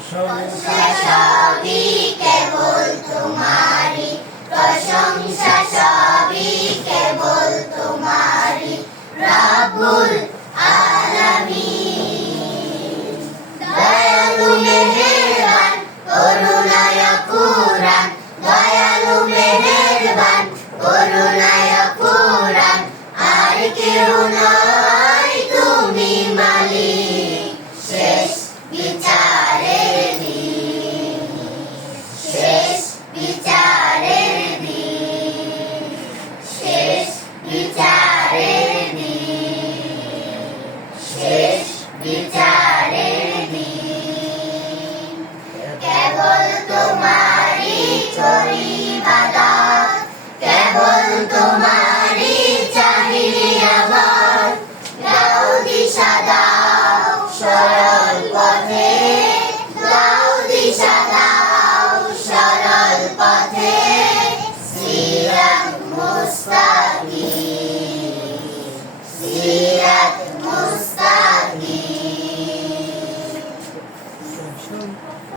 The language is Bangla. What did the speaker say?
প্রশংসা সবই কেবল তোমারই, প্রশংসা সবই কেবল তোমারই, রব্বুল আলামিন। দয়ালু মেহেরবান করুণায় পুরাণ, দয়ালু মেহেরবান করুণায় পুরাণ, আর কেউ নয়